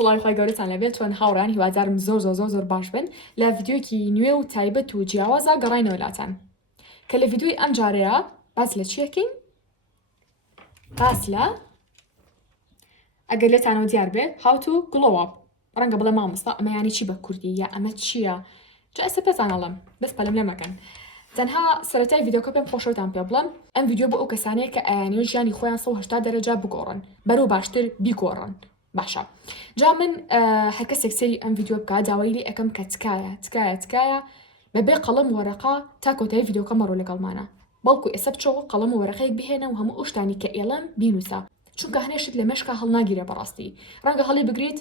سڵاوی خۆی گەورەتان لەبێت چۆن هاوڕان هیوادارم زۆر باش بن لە ڤیدیۆیەکی نوێ و تایبەت و جیاوازە گەڕاینەوە لاتان کە لە ڤیدیۆی ئەم جارەیە باس لە چیەکەین؟ باس لە ئەگەر لێتانەوە دیار بێت how to glow up ڕەنگە بڵێ مامۆستا ئەمە یانی چی بە کوردی یا ئەمە چییە؟ جا ئێستا پێتان ئەڵێم بەس پەلەم لێ مەکەن تەنها سەرەتای ڤیدیۆکە پێم خۆشەوتان پێ بڵێم ئەم ڤیدیۆ بۆ ئەو کەسانەیە کە ئەیانەوە ژیانی خۆیان 180 دەرەجا بگۆڕن بەرەو باشتر بیگۆڕن باشە جا من هەر کەسێک سەری ئەم ڤیدیۆ بکە داوای لێ ئەەکەم کە تکایە بەبێ قەڵەم وەرەقا تا کۆتایی ڤیدیۆکە مەڕۆ لەگەڵمانە بەڵکو ئێستا بچەوە قەڵەم و وەرەقەیەک بهێنە و هەموو ئەو شتانی کە ئێڵەم بینووسە چونکە هەنێشت لە مەشکا هەڵناگیرێ بەڕاستی ڕەنگە هەڵی بگریت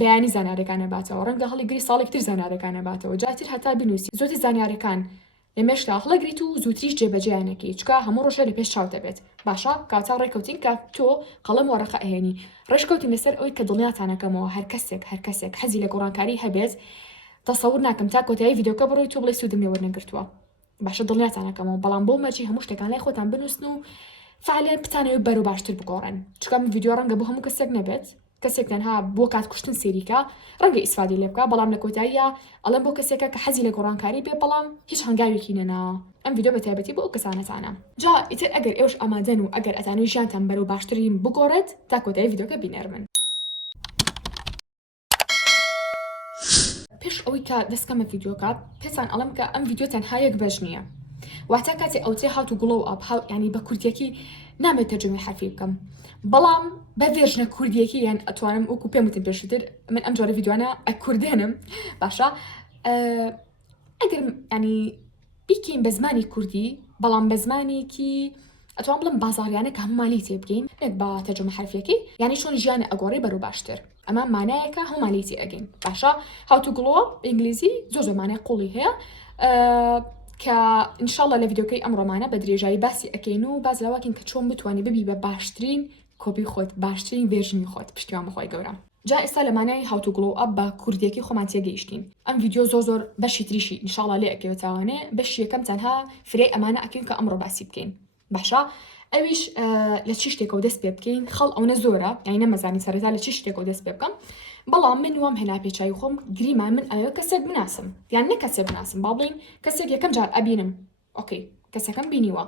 بەیانی زانیارەکانە باتەوە ڕەنگە هەڵی گری ساڵێک تر زانیارەکانە باتەوە جاتر هەتا بنووسی زۆری زانیارەکان لە مێشتا هەڵەگریت و زووتریش جێبەجێیانەکەی چکە هەموو ڕۆژە لە پێش چاو دەبێت باشە کاتا ڕێکەوتین کە تۆ قەڵەم وەرەقە ئەهێنی ڕێژکەوتین لەسەر ئەوی کە دڵنیاتانەکەمەوە هەر کەسێک حەزی لە گۆڕانکاری هەبێت تەسەور ناکەم تا کۆتایی ڤیدیۆکە بڕۆی تۆ بڵێ سوودم لێ وەرنەگرتووە باشە دڵنیاتانەکەمەوە بەڵام بۆ مەچی هەموو شتەکان لای خۆتان بنووسن و فعلێن بتانەوێت بەرەو باشتر بگۆڕن چکە من ڤیدیۆ ڕەنگە بۆ هەموو کەسێک نەبێت کەسێک تەنها بۆ کات کوشتن سێریکە ڕەنگە ئیسفادی لێ بکە بەڵام لە کۆتاییە ئەڵێم بۆ کەسێکە کە حەزی لە گۆڕانکاری بێ بەڵام هیچ هەنگاوێکی نەناوە ئەم ڤیدیۆ بەتایبەتی بۆ ئەو کەسانەتانە جا ئیتر ئەگەر ئێوەش ئامادەن و ئەگەر ئەتانوی ژیانتان بەرەو باشترین بگۆڕێت تا کۆتایی ڤیدیۆکە بینەرمن پێش ئەوەی کە دەستکەمە ڤیدیۆکە پێتان ئەڵێم کە ئەم ڤیدیۆ تەنها یەک بەش نییە واتە کاتی ئەوتێ how to glow up ینی بە کوردیەکی نامێت تەرجەمەی حرفی بکەم بەڵام بە ڤێرژنە کوردیەکی یان ئەتوانم وەکو پێم وتم پێشتر من ئەم جۆرە ڤیدیۆانە ئەکوردێنم باشە ئەگەر ینی بیکەین بە زمانی کوردی بەڵام بە زمانێکی ئەتوان بڵم بازاڕیانە کە هەمومانی تێبگەین نێک بە تەرجەمە حرفیەکەی یعنی چۆن ژیانە ئەگۆڕێ بەرەو باشتر ئەمە مانایەکە هەمومانی تێ ئەگەین باشە how to glow up ئینگلیزی زۆر مانای قوڵی هەیە کە ئینشاڵڵا لە ڤیدیۆکەی ئەم ڕۆمانە بە درێژایی باسی ئەکەین و باز لەواکەین کە چۆن بتوانانی ببی بە باشترین کۆپی خۆت باشترین ڤێرژنی خۆت پشتیوان بەخۆی گەورە جا ئێستا لە مانای how to glow up بە کوردیەکی خۆمان تێگەیشتین ئەم ڤیدیۆ زۆر بەشی تریشی ئینشاڵڵا لێ ئەکەوێتەوانێ بەشی یەکەم تەنها فرێ ئەمانە ئەکەین کە ئەمڕۆ باسی بکەین باشە ئەویش لە چی شتێکەوە دەست پێ بکەین خەڵ ئەوە زۆرە یعنی نەمەزانی سەرەتا لە چی شتێکەوە دەست پێ بکەم بەڵام من وام هێنا پێچای خۆم گریمان من ئەوە کەسێک بناسم یان نە کەسێک بناسم با بڵین کەسێک یەکەم جار ئەبینم ئۆکەی کەسەکەم بینیوە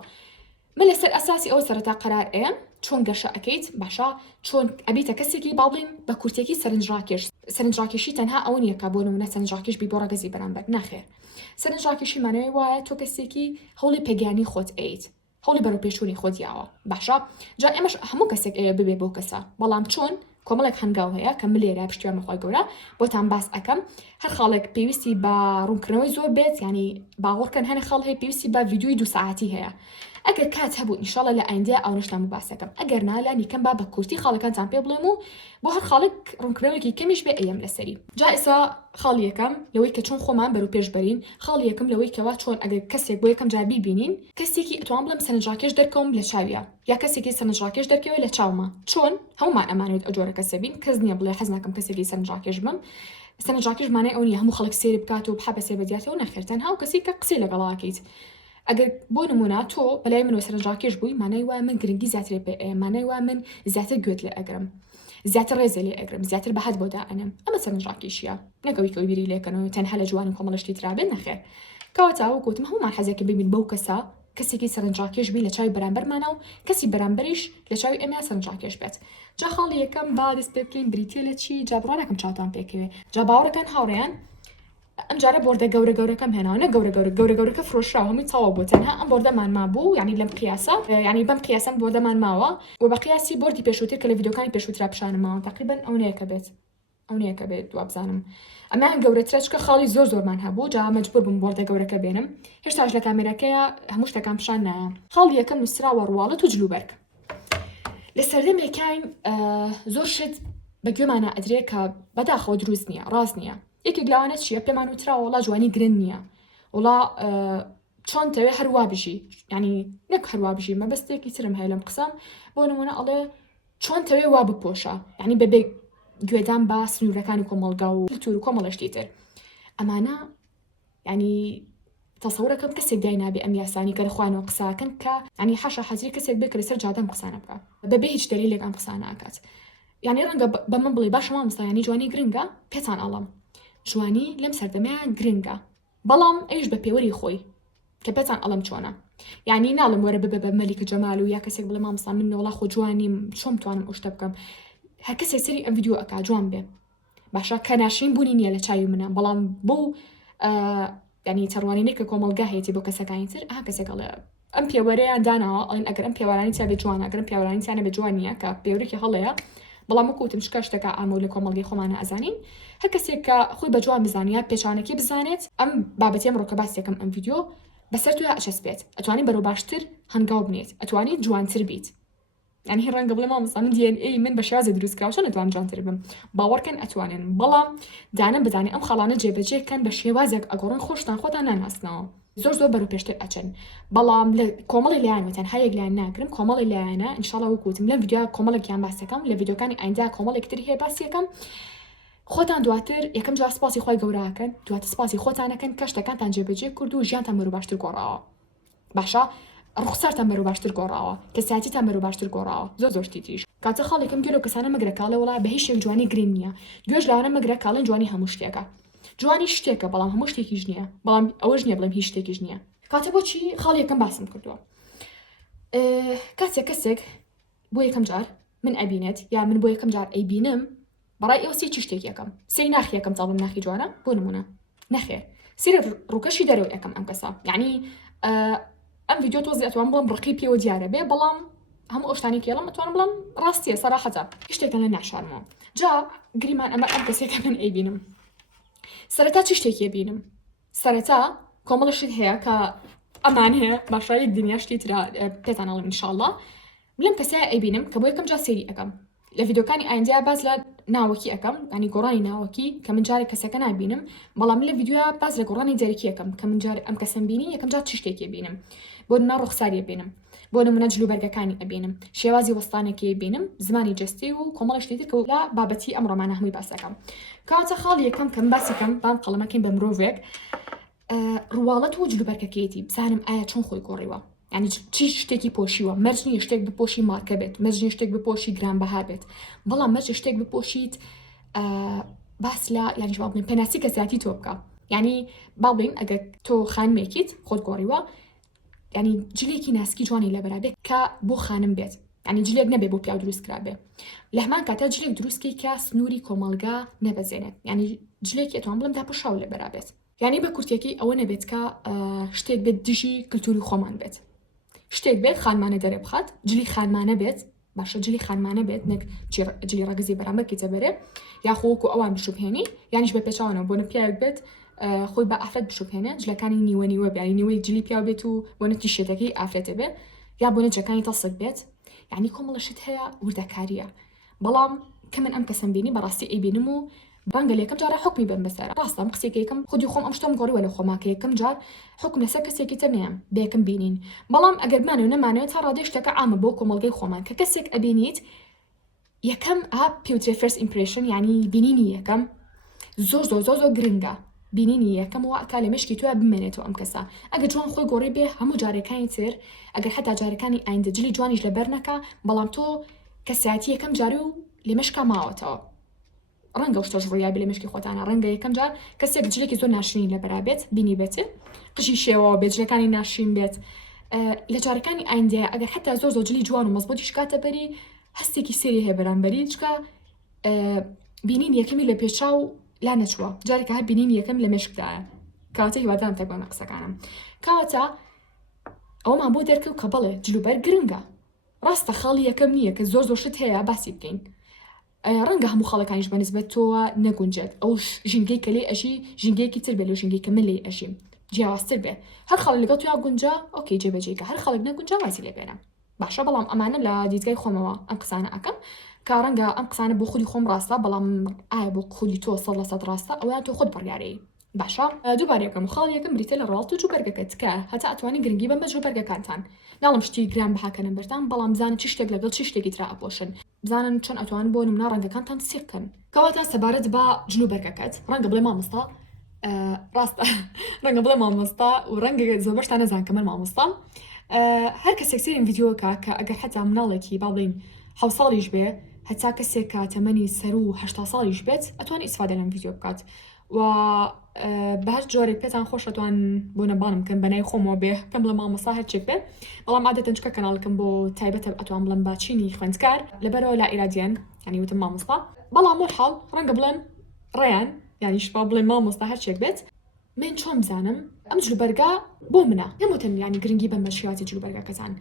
من لەسەر ئەساسی ئەوە سەرەتا قەرار ئەیەم چۆن گەشە ئەەکەیت باشە چۆن ئەبیتە کەسێکی با بڵین بە کورتێکی سەرنجڕاکێشی تەنها ئەو نییە کە بۆ نمونە سەرنجڕاکێش بی بۆ ڕەگەزی بەرامبەر ناخێر سەرنجڕاکێشی مانەوەی وایە تۆ کەسێکی هەوڵی پێگیانی خۆت ئەیت هەوڵی بەرەو پێشوونی خۆت یاوە باشە جا ئێمەش هەموو کەسێک ئەوێ ببێ بۆ کەسە بەڵام چۆن کۆمەڵێک هەنگاو هەیە کە ملێرە پشتیوان بەخوای گەورە بۆتان باس ئەەکەم هەر خاڵێک پێویستی بە ڕوونکردنەوەی زۆر بێت ینی باوەڕکەن هەنە خاڵ هەیە پێویستی بە ڤیدیۆی 2 ساعتی هەیە ئەگەر کات هەبوو ئینشاڵڵا لە ئایندە ئەو نشتان باسەکەم ئەگەر نالە نیکەم با بە کورتی خاڵەکانتان پێ بڵێم و بۆ هەر خاڵێک ڕوونکردنەوەیکی کەمیش بێ ئەیەم لەسەری جا ئێستا خاڵی یەکەم لەوەی کە چۆن خۆمان بەرەو پێش بەرین خاڵی یەکەم لەوەی کەوا چۆن ئەگەر کەسێک بۆ یەکەم جار بیبینین کەسێکی ئەتوان بڵێم سەرنجڕاکێش دەرکەوم لە چاویە یا کەسێکی سەرنجڕاکێش دەرکەوێت لە چاومە چۆن هەمومان ئەمانوێت ئەو جۆرە کەسە بین کەس نییە بڵێ حەز ناکەم کەسێکی سەرنجڕاکێش بم سەرنجڕاکێش مانای ئەو نیە هەموو خەڵک سێر بکات و بحە بەسێ بەدیاتەوە نەخێر تەنها و کەسی کە قسەی لەگەڵاکەیت ئەگەر بۆ نمونە تۆ بەلای منەوە سەرنجڕاکێش بووی مانای وایە من گرنگی زیاتر پێ مانای وایە من زیاتر گوێت لێ ئەگرم زیاتر ڕێزە لێ ئەگرم زیاتر بەهات بۆ دائەنم ئەمە سەرنجڕاکێشیە نەکەوی کەوی بیری لێکەنەوە تەنها لە جوانی کۆمەڵشتی ترابێت نەخێر کەواتە وەکوتم هەمومان حەزێکی ببین بەو کەسە کەسێکی سەرنجڕاکێش بی لە چاوی بەرامبەرمانە و کەسی بەرامبەریش لە چاوی ئەمیا سەرنجڕاکێش بێت جا خاڵی یەکەم با دەست پێ بکەین بریتیە لە چی جا بڕوانەکەم چاوتان پێکەوێ جا باوەڕەکان هاوڕێیان ئەم جارە بۆردە گەورەکەم هێناوە گەورەکە فرۆشراوە هەمووی تەواو بوو تەنها ئەم بۆردەمان مابوو یعنی لەم قیاسە یعنی بەم قیاسەم بۆردەمان ماوە و بە قیاسی بۆردی پێشووتر کە لە ڤیدیۆکانی پێشووترا پیشانماوە تقریباً ئەو نەیەکە بێت دوابزانم ئەمان گەورەترە چکە خاڵی زۆرمان هەبوو جا مەجبور بووم بۆردە گەورەکە بێنم هێشتاش لە کامێرەکەیە هەموو شتەکان پیشان نایە خاڵی یەکەم نووسراوە ڕواڵەت و جلوبەرگ لە سەردەمێکین زۆر شت بە گوێمانە ئەدرێ کە بەداخەوە دروست نییە ڕاست نییە یەکێک لەوانە چییە پێمان وتراوە وڵا جوانی گرنگ نییە وڵا چۆن تەوێ هەروە بژی ینی نەک هەروە بژی مەبەستێکی ترم هەیە لەم قسەم بۆ نمونە ئەڵێ چۆن تەوێ وا بپۆشە ینی بەبێ گوێدان بە سنوورەکانی کۆمەڵگا و کلتور و کۆمەڵەشتی تر ئەمانە ینی تەسەورەکەم کەسێک دای نابێ ئەم یاسانی کە لەخوانەوە قساکەن کە ینی حەشە حەزری کەسێک بێ کە لەسەر جادەم قسانە بکە بەبێ هیچ دەلیلێک ئەم قسانە ئاکات یعنی ڕەنگە بە من بڵێ باشە مامۆستا یعنی جوانی گرنگە پێتان ئەڵم جوانی لەم سەردەمیان گرنگە بەڵام ئەویش بە پێوەری خۆی کە پێتان ئەڵم چۆنە یعنی ناڵم وەرە ببە بە مەلیکە جەمال و یا کەسێک بڵێ مامۆستا من وەڵا خۆ جوانیم چۆن توانم ئەو شتە بکەم هەر کەسێک سەری ئەم ڤیدیۆ ئەکا جوان بێ باشە کە ناشرین بوونی نییە لە چاوی منە بەڵام بۆ ینی چڕوانینێک کە کۆمەڵگا هەیەی بۆ کەسەکانی تر کەسێکڵێ ئەم پێوەرەیان داناوە ئەڵێن ئەگەر ئەم پێوەرانی چا بێ جوانە ئەگەر پێوەرانی چانە بە جوانیە کە پێوەرێکی هەڵەیە بەڵام وەکوتم شکا شتێکە ئامۆ لە کۆمەڵگەی خۆمانە ئەزانین هەر کەسێک کە خۆی بە جوان بزانیا پێچانەکەی بزانێت ئەم بابەتی ئەمڕۆکە باسێکم ئەم ڤیدیۆ بەسەر توی ئەچەسبێت ئەتوانین بەرەو باشتر هەنگاو بنێت ئەتوانیت جوانتر بیت ینی ڕەنگە بڵێ مامۆستا من DNA من بە شێوازە دروستکراوە نەتوان جوانتر بم باوەڕکەن ئەتوانێن بەڵام دانم بزانێ ئەم خەڵانە جێبەجێکەن بە شێوازێک ئەگەڕۆن خۆشتان خۆتان ناناسنەوە زۆر بەرەو پێشتر ئەچن بەڵام لە کۆمەڵی لایەنوتەن هەیەک لایەن ناگرم کۆمەڵی لایەنە ئینشاڵڵا وەکوتم لەم ڤیدیۆ کۆمەڵێکیان باسەکەم لە ڤیدیۆکانی ئایندا کۆمەڵێکتر هەیە باسیەکەم خۆتان دواتر یەکەم جا سپاسی خۆی گەوراکەن دواتر سپاسی خۆتانەکەن کە شتەکانتان جێبەجێ کرد و ژیانتان بەرەو باشتر گۆڕاوە باشە ڕوخسارتان بەرەو باشتر گۆڕاوە کەسایەتیتان بەرەو باشتر گۆڕاوە زۆر شتی تریش کاتە خاڵێکم گوێ لەو کەسانە مەگرە کاڵێ وڵا بە هیچ شتێک جوانی گرنگ نییە گوێژ لەوانە مەگرە کاڵێن جوانی هەموو شتێکە جوانی شتێکە بەڵام هەموو شتێکیش نییە بەڵام ئەوەش نییە بڵێم هیچ شتێکیش نییە کاتە بۆچی خاڵێکم باسم کردووە کاتێک کەسێک بۆ یەکەم جار من ئەبینێت یا من بۆ یەکەم جار ئەیبینم بەڕای ئێوە سی چ شتێک یەکەم سی ناخی یەکەم چاڵم ناخی جوانە بۆ نمونە نەخێر سیرە ڕووکەشی دەرەوە یەکەم ئەم کەسە یعنی ئەم ڤیدیۆ تۆزی ئەتوان بڵم ڕقی پێوە دیارە بێ بەڵام هەموو ئەوشتانی کێڵم ئەتوان بڵم ڕاستیە سەراحەتە شتێکە لە ناشارمەوە جا گریمان ئەمە ئەم کەسێکە من ئەیبینم سەرەتا چ شتێکی بینم سەرەتا کۆمەڵشت هەیە کە ئەمان هەیە باشایەک دنیا شتی ترا پێتان ئەڵم ئینشاءڵڵا لەم کەسەیە ئەیبینم کە بۆ یەکەم جا سێری ئەەکەم لە ڤیدیۆکانی ئایندا باز لە ناوەکی ئەەکەم ینی گۆڕانی ناوەکی کە من جارێک کەسەکە نبینم بەڵام لە ڤیدیۆ باز لە گۆڕانی جارێکی یەکەم کە من جار ئەم کەسم بینی یەکەم جار چ شتێکی بینم بۆ نمونە ڕوخساری بینم بۆ نمونە جلوبەرگەکانی ئەبینم شێوازی وەستانێکی بینم زمانی جستی و کۆمەڵ شتی تر کە لە بابەتی ئەمڕۆمانە هەمووی باسەکەم کاتە خاڵ یەکەم کەم باسەکەم بام قەڵەمەکەین بە مرۆڤێک ڕواڵەت و جلوبەرگەکەیەتی بزانم ئایا چۆن خۆی گۆڕیوە ینی چی شتێکی پۆشیوە مەرجنی شتێک بپۆشی مارکە بێت مەرجنی شتێک بپۆشی گرانبەها بێت بەڵام مەرج شتێک بپۆشیت باس لە ینی جواب بڵێن پێناسی کەسایەتی تۆ بکە ینی با بڵین ئەگەر تۆ خانمێکیت خۆت گۆڕیوە ینی جلێکی ناسکی جوانی لەبەرا بێت کە بۆ خانم بێت ینی جلێک نەبێ بۆ پیاو دروستکرا بێ لە هەمان کاتە جلێک دروستکەی کە سنووری کۆمەڵگا نەبەزێنێت ینی جلێکی ئەتوان بڵم داپۆشاو لەبەرا بێت ینی بە کورتێکی ئەوە نەبێت کە شتێک بێت دژی کللتوری خۆمان بێت شتێک بێت خانمانە دەرێ بخات جلی خانمانە بێت باشە جلی خانمانە بێت نەک جلی ڕگزی بەرامبەرکی جەبەرێ یا خۆکو ئەوان بشوبهێنی یانیش بە پێچاوانەوە بۆ نەپیاوێک بێت خۆی بە ئافرەت بشوبهێنێ جلەکانی نیوە بیانی نیوەی جلی پیاو بێت و بۆ نەتی شێتەکەی ئافرەتە بێت یا بۆ نەجەکانی تەسک بێت یعنی کۆمەڵەشت هەیە وردەکاریە بەڵام کە من ئەم کەسم بینی بەڕاستی ئەیبینم و بانگە یەکەم جارە حکمی بم بەسەر ڕاستم قسێکی یەکەم خودی خۆم ئەم شتم گۆڕیوە لە خۆماکە یەکەم جار حکم لەسەر کەسێکی تر نییە بێکم بینین بەڵام ئەگەر بمانێ نەمانێت تا ڕادێ شتەکە ئامە بۆ کۆمەڵگەی خۆمان کە کەسێک ئەبینیت یەکەم پێوترێ فەرست ئیمپرێشن ینی بینینی یەکەم زۆر گرنگە بینینی یەکەم وەکا لە مشکی توە بمێنێتەوە ئەم کەسە ئەگەر جوان خۆی گۆڕی بێ هەموو جارەکانی تر ئەگەر حتا جارەکانی ئایندە جلی جوانیش لەبەر نەکا بەڵام تۆ کەسایەتی یەکەم جاری و لێ مشکا ماوەتەوە ڕەنگە شتۆش ڕوویا بێ لە مشکی خۆتانە ڕەنگە یەکەم جار کەسێک جلێکی زۆر ناشرین لەبەرا بێت بینی بێت قژی شێوەوە بێت جلەکانی ناشرین بێت لە جارەکانی ئایندە ئەگەر حتا زۆر جلی جوان و مەزبوطی شکاتە بەری هەستێکی سێری هەیە بەرامبەری چکە بینین یەکەمی لە پێچاو لا نەچووە جارێکە هەر بینین یەکەم لە مشکدایە کاتە هیوادارم تێک بەمە قسەکانم کاتە ئەومان بۆ دەرکەوت کە بڵێ جلوبەر گرنگە ڕاستە خاڵی یەکەم نییە کە زۆر شت هەیە باسی بکەین ڕەنگە هەموو خەڵەکانیش بەنسبەت تۆوە نەگونجێت ئەو ژینگەی کە لێ ئەژی ژینگەیەکی تر بێ لە ژینگەی کە من لێ ئەژیم جیاوازتر بێ هەر خەڵک لەگەڵ تویا گونجا ئۆکەی جێبەجێکە هەر خەڵک نەگونجا واسی لێ بێنە باشە بەڵام ئەمانە لە دیزگای خۆمەوە ئەم قسانە ئەەکەم کە ڕەنگە ئەم قسانە بۆ خودی خۆم ڕاستە بەڵام ئایا بۆ خودی تۆ 100% ڕاستە ئەویان تۆ خۆت بڕیارەی باشە دووبارەکەم خاڵ یەکەم بریتە لە ڕاڵت و جوبەرگەکەت کە هەتا ئەتوانی گرنگی بەم بە جوبەرگەکانتان ناڵم شتی گران بەهاکە نەبەرتان بەڵام بزانن چ شتێک لەگەڵ چ شتێکی ترا ئەپۆشن بزانن چۆن ئەتوان بۆ نمنا ڕەنگەکانتان سیقکەن کەواتە سەبارەت بە جلوبەرگەکەت ڕەنگە بڵێ مامۆستا ڕاستە ڕەنگە بڵێ مامۆستا و ڕەنگە زۆر بەشتان نەزان کە من مامۆستا هەر کەسێک سێرین ڤیدیۆکە کە ئەگەر حتا مناڵێکی با بڵین 7 ساڵیش بێ هەتا کەسێک کە تەمەنی سەر و هەشتا ساڵیش بێت ئەتوانێت ئیسفادە لەم ڤیدیۆ بکات و بەهەر جۆرێک پێتان خۆش ئەتوان بۆ نەبانم بکەن بەنای خۆمەوە بێ کەم لە مامۆستا هەرچێک بێت بەڵام عادەتەن چکە کەناڵەکەم بۆ تایبەتە ئەتوان بڵێم باچینی خوێندکار لەبەرەوە لا ئیرادیان ینی وتم مامۆستا بەڵام وەحاڵ ڕەنگە بڵێن ڕێیان یعنی شپا بڵێن مامۆستا هەرچێک بێت من چۆن بزانم ئەم جلوبەرگە بۆ منە هەمووتن ینی گرنگی بەم بە شێوازی جلوبەرگەکەتان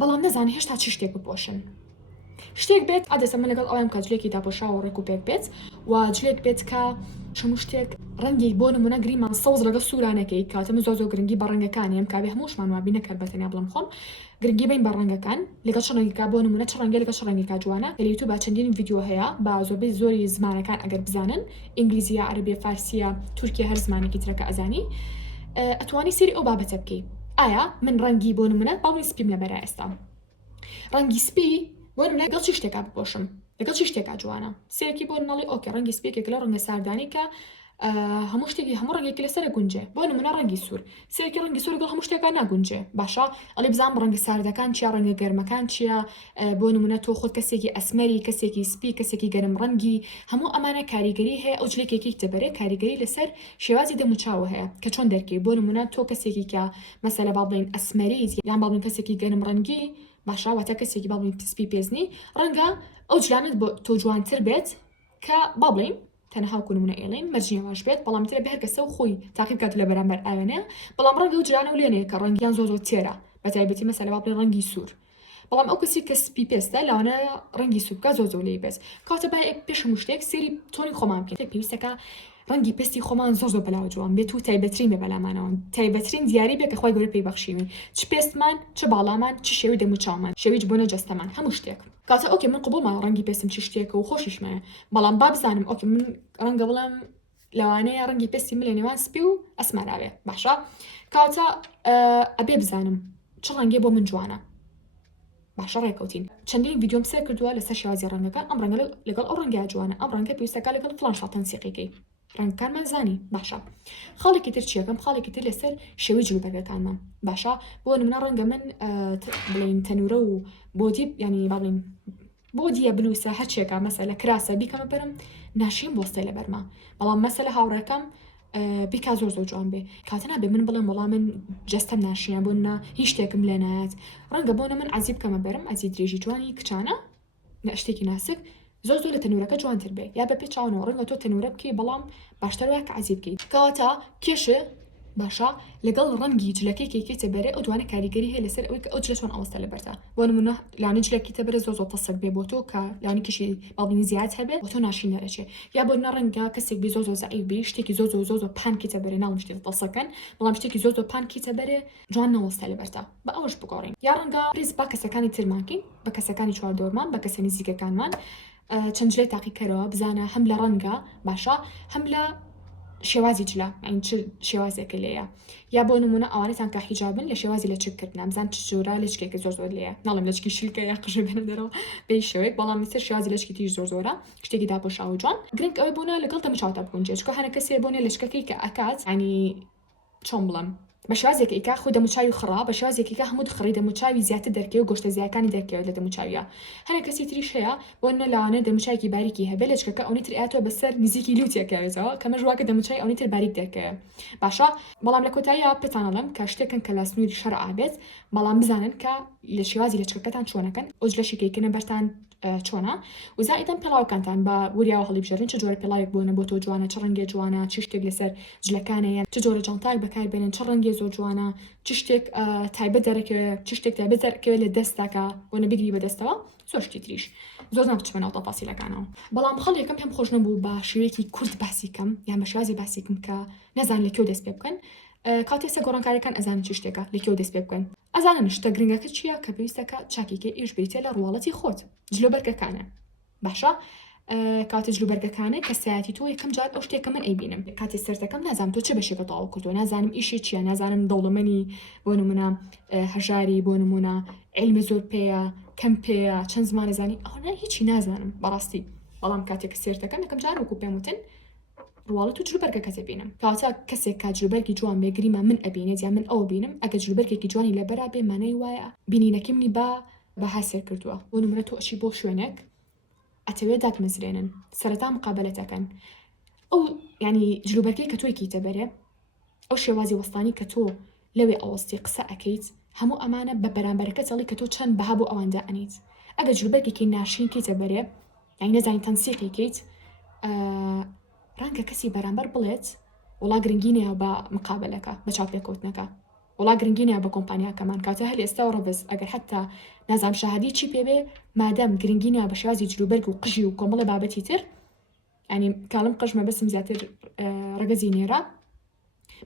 بەڵام نەزانێ هێشتا چی شتێک بپۆشن شتێک بێت ئادەسە من لەگەڵ ئەوەم کە جلێکی داپۆشا و ڕێک و پێک بێت و جلێک بێت کە هەموو شتێک ڕەنگی بۆ نمونە گریمان سەوز لەگە سوورانەکەی کاتە من زۆ گرنگی بە ڕەنگەکانیم کابێ هەمووشمان وابی نەکرد بەتەنیا بڵم خۆم گرنگی بین بە ڕەنگەکان لەگەڵ چ ڕەنگێکا بۆ نمونە چ ڕەنگە لەگەڵ چ ڕەنگێکا جوانە لە یوتیوب چەندین ڤیدیۆ هەیە با زۆربەی زۆری زمانەکان ئەگەر بزانن ئینگلیزیە عەرەبی فارسیە تورکیە هەر زمانێکی ترەکە ئەزانی ئەتوانی سێری ئەو بابەتە بکەی ئایا من ڕەنگی بۆ نمونە باڵی سپیم لەبەرە ئێستا ڕەنگی سپی بۆ لەگەڵ چی شتێکا بپۆشم لەگەڵ چی شتێکا جوانە سێکی بۆ ناڵی ئۆکێ ڕەنگی سپێکێک لە ڕەنگە ساردانی کە هەموو شتێکی هەموو ڕەنگێکی لەسەر گونجێ بۆ نمونە ڕەنگی سوور سێکی ڕەنگی سوور لەگەڵ هەموو شتێکا ناگونجێ باشە ئەڵێ بزانم ڕەنگە ساردەکان چیا ڕەنگە گەرمەکان چییە بۆ نمونە تۆ خۆت کەسێکی ئەسمەری کەسێکی سپی کەسێکی گەرم ڕەنگی هەموو ئەمانە کاریگەری هەیە ئەو جلێکێکی تەبەرێ کاریگەری لەسەر شێوازی دەموچاوە هەیە کە چۆن دەرکەی بۆ نمونە تۆ کەسێکی کە مەسەلە با بڵێن ئەسمەری یان با بڵێن کەسێکی گەرم ڕەنگی باشا واتە کەسێکی با بڵێن پسپی پێزنی ڕەنگە ئەو جلانت بۆ تۆ جوانتر بێت کە با بڵێن تەنها کوونمونە ئێڵین مەرجیەواش بێت بەڵام ترە بە هەر کەسە و خۆی تاقیب کات لە بەرامبەر ئاوێنەیە بەڵام ڕەنگە و جلانە و لێنەیە کە ڕەنگیان زۆ تێرە بە تایبەتی مەسەلە با بڵێن ڕەنگی سوور بەڵام ئەو کەسی کە سپی پێستە لەوانە ڕەنگی سوورکە زۆ لێ بێت کاتە با پێش هەموو شتێک سێری تۆنی خۆمان بکەین پێویستەکە ڕەنگی پێستی خۆمان زۆر بەلاوە جوان بێت و تایبەترین بێ بەلامانەوە تایبەترین دیاری بێ کە خۆی گەورە پێی بەخشیوین چ پێستمان چ باڵامان چ شێوی دەموچاومان شێویج بۆ نەجەستەمان هەموو شتێک کاتە ئۆکێ من قبولمان ڕەنگی پێستم چ شتێکە و خۆشیشمەیە بەڵام با بزانم ئۆکێ من ڕەنگە بڵێم لەوانەیە ڕەنگی پێستی من لە نێوان سپی و ئەسمەراوێ باشە کاتە ئەبێ بزانم چ ڕەنگێ بۆ من جوانە باشە ڕێکەوتین چەندین ڤیدیۆم سێر کردووە لەسەر شێوازی ڕەنگەکان ئەم ڕەنگە لەگەڵ ئەو ڕەنگە جوانە ئەم ڕەنگە پێویستەکە لەگەڵ فڵان شاتەن سیقیکەی ڕەنگەکانمان زانی باشە خاڵێکی تر چیەکەم خاڵێکی تر لەسەر شێوەی جلوبەرگەکانمان باشە بۆ نمونە ڕەنگە من بڵێن تەنورە و بۆدی ینی با بڵێن بۆ دیە بلوسە هەرچێکە مەسەلە کراسە بیکەمە بەرم ناشیم بۆستە لە بەرما بەڵام مەسەلە هاوڕەکەم بیکا زۆر جوان بێ کاتە نابێ من بڵێم وەڵام من جەستەم ناشیان بۆ نە هیچ شتێکم لێ نایەت ڕەنگە بۆنە من عەزی بکەمە بەرم ئەزی درێژی جوانی کچانە لە شتێکی ناسک زۆر لە تەنورەکە جوانتر بێ یا بە پێ چاونەوە ڕەنگە تۆ تەنورە بکەی بەڵام باشتر وایە کە عەزی بکەیت کەواتە کێشە باشە لەگەڵ ڕەنگی جلەکەی کێکێتە بەرێ ئەو دوانە کاریگەری هەیە لەسەر ئەوەی کە ئەو جلە چۆن ئەوەستە لە بەرتا بۆ نمونە لانی جلەکی تەبەرە زۆر تەسەک بێ بۆ تۆ کە لانی کشی باڵبینی زیاد هەبێت بۆ تۆ ناشی نەرەچێ یا بۆ ڕەنگە کەسێک بێ زۆر زەعیف بێ شتێکی زۆر پانکی تەبەرێ ناڵم شتێک تەسەکەن بەڵام شتێکی زۆر پانکی تەبەرێ جوان نەوەستە لە بەرتا بە ئەوەش بگۆڕین یا ڕەنگە پریز با کەسەکانی ترمانکەین بە کەسەکانی چواردۆرمان بە کەسە نزیکەکانمان چەند جلێ تاقیکەرەوە بزانە هەم لە ڕەنگە باشە هەم لە شێوازی جلە ئەین چ شێوازێکە لێیە یا بۆ نمونە ئەوانەتان کە حیجابن لە شێوازی لە چکردن بزان چ جۆرە لەچکێکی زۆر لێیە ناڵم لەچکی شیلکە یا قژە بێنە دەرەوە بێ شێوەیەک بەڵام میسەر شێوازی لەچکی تیژ زۆرە شتێکی داپۆشاوە جوان گرنگ ئەوەی بۆنە لەگەڵ دەموچاوتە بگونجێ چکە هەنە کەسێ بۆنێ لەچکەکەی کە ئەکات ینی چۆن بڵێم بە شێوازێکی ئیکا خۆی دەموچاوی خڕا بە شێوازێکی کە هەموو خڕی دەموچاوی زیاتر دەرکەوە گۆشتە زیاکانی دەرکەوە لە دەموچاویە هەنە کەسی تریش هەیە بۆ نە لەوانە دەموچایکی باریکی هەبێ لەچکەکە ئەوەی تر ئاتۆ بەسەر نزیکی لوتێکەوێتەوە کەمە ژواکە دەموچای ئەوەی تر باریک دەرکەوە باشە بەڵام لە کۆتاییە پێتانەڵم کە شتێکن کە لە سنووری شەرع بێت بەڵام بزانن کە لە شێوازی لەچکەکەتان چۆنەکەن ئەو جلەشێکیکەنە بەرتان چۆنە و زائیدەن پێڵاوەکانتان بە وریاوە هەڵیبژێرن چ جۆرە پێڵاوێک بۆنە بۆ تۆ جوانە چ ڕەنگێ جوانە چ شتێک لەسەر جلەکانەیە چ جۆرە جانتاک بەکاربێنن چ ڕەنگێ زۆر جوانە چ شتێک تایبەت دەرەکەوێ چ شتێک تایبەت دەرکەوێ لە دەستاکە بۆنە بگری بەدەستەوە زۆر شتی تریش زۆر ناچمە ناو تەفاسیلەکانەوە بەڵام خەڵ یەکەم پێم خۆش نەبوو بە شێوەیەکی کورت باسیکەم یان بە شێوازی باسیکم کە نەزان لەکوێ دەست پێ بکەن کاتێسە گۆڕانکاریەکان ئەزانن چ شتێکە لەکوێ دەست پێ بکەن ئەزانن شتە گرنگەکە چییە کە پێویستەکە چاکیکە ئیش بریتێ لە ڕواڵەتی خۆت جلۆبەرگەکانە باشە کاتی جلوبەرگەکانە کە سایەتی تۆ یەکەم جار ئەو شتێکە من ئەیبینم کاتی سەرەکەم نازانم تۆ چه بەشێکە تەواو کردو نازانم ئیشی چییە نازانم دەوڵەمەنی بۆ نمونە هەژاری بۆ نمونە علمە زۆر پێیە کەم پێیە چەند زمانە زانی ئەوە هیچی نازانم بەڕاستی بەڵام کاتێک سێرتەکەم یەکەم جار وەکو پێم وتن ڕواڵەت و جلوبەرگەکە دەبینم کاتە کەسێک کا جلوبەرگی جوان بێگریمە من ئەبینێت یا من ئەو بینم ئەگە جلوبەرگێکی جوانی لەبەرا بێ مانەی وایە بینینەکەمنی بە هەسێر کردووە بۆ نمونە تۆ ئەچی بۆ شوێنێک ئەتەوێت دادمەزرێنن سەرەتا مقابلەتەکەن ئەو ینی جلوبەرگەی کە تۆیکی تەبەرێ ئەو شێوازی وەستانی کە تۆ لەوێ ئەوەستی قسە ئەەکەیت هەموو ئەمانە بە بەرامبەرەکە چڵی کە تۆ چەند بەها بۆ ئەوەندە ئەنیت ئەگەر جلوبەرگێکی ناشین کەیتە بەرێ یعنی نەزانین تەنسیقی کەیت ڕەنگە کەسی بەرامبەر بڵێت وڵا گرنگینەیە بە مقابلەکە بە چاپێکەوتنەکە وڵا گرنگینەیە بە کۆمپانیاکەمان کاتە هەل ئێستا و ڕەبز ئەگەر حتا نازام شاهدی چی پێبێ مادەم گرنگینە بە شێوازی جلوبەرگ و قژی و کۆمەڵی بابەتی تر ینی کاڵم قژمە بەسم زیاتر ڕگەزی نێرە